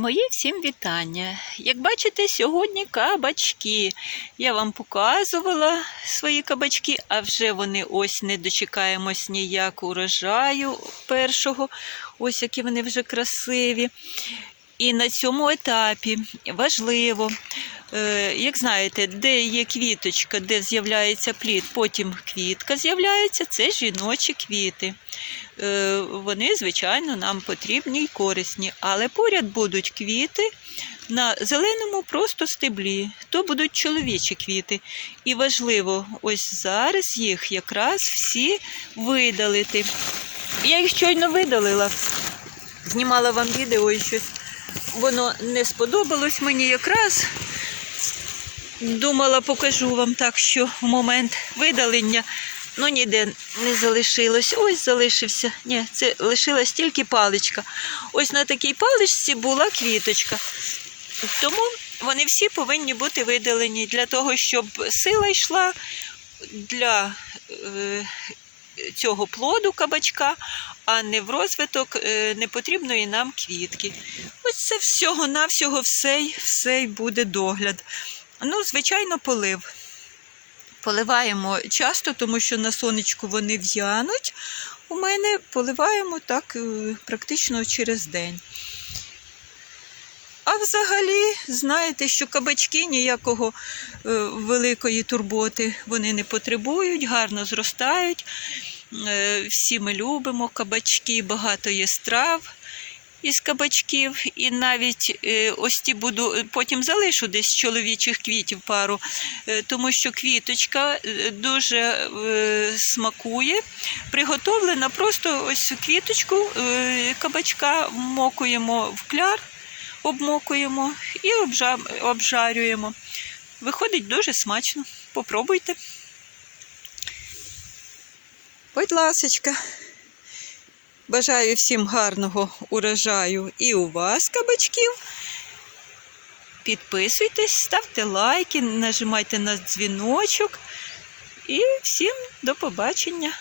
Мої всім вітання. Як бачите, сьогодні кабачки. Я вам показувала свої кабачки, а вже вони ось не дочекаємось ніяк урожаю першого. Ось які вони вже красиві. І на цьому етапі важливо, е, як знаєте, де є квіточка, де з'являється плід, потім квітка з'являється, це жіночі квіти. Е, Вони, звичайно, нам потрібні і корисні, але поряд будуть квіти на зеленому просто стеблі. То будуть чоловічі квіти. І важливо, ось зараз їх якраз всі видалити. Я їх щойно видалила, знімала вам відео і щось. Воно не сподобалось мені якраз. Думала, покажу вам так, що в момент видалення ну ніде не залишилось. Ось залишився. Ні, це лишилась тільки паличка. Ось на такій паличці була квіточка. Тому вони всі повинні бути видалені для того, щоб сила йшла для е, цього плоду кабачка, а не в розвиток е, непотрібної нам квітки. Ось це всього-навсього все, й- все буде догляд. Ну, звичайно, полив. Поливаємо часто, тому що на сонечку вони в'януть. У мене поливаємо так е, практично через день. А взагалі, знаєте, що кабачки ніякого е, великої турботи вони не потребують, гарно зростають. Е, всі ми любимо кабачки, багато є страв із кабачків. І навіть е, ось ті буду, потім залишу десь чоловічих квітів пару, е, тому що квіточка е, дуже е, смакує. Приготовлена просто ось квіточку е, кабачка вмокуємо в кляр, обмокуємо і обжарюємо. Виходить дуже смачно. Попробуйте. Будь ласочка. Бажаю всім гарного урожаю і у вас кабачків. Підписуйтесь, ставте лайки, нажимайте на дзвіночок. І всім до побачення.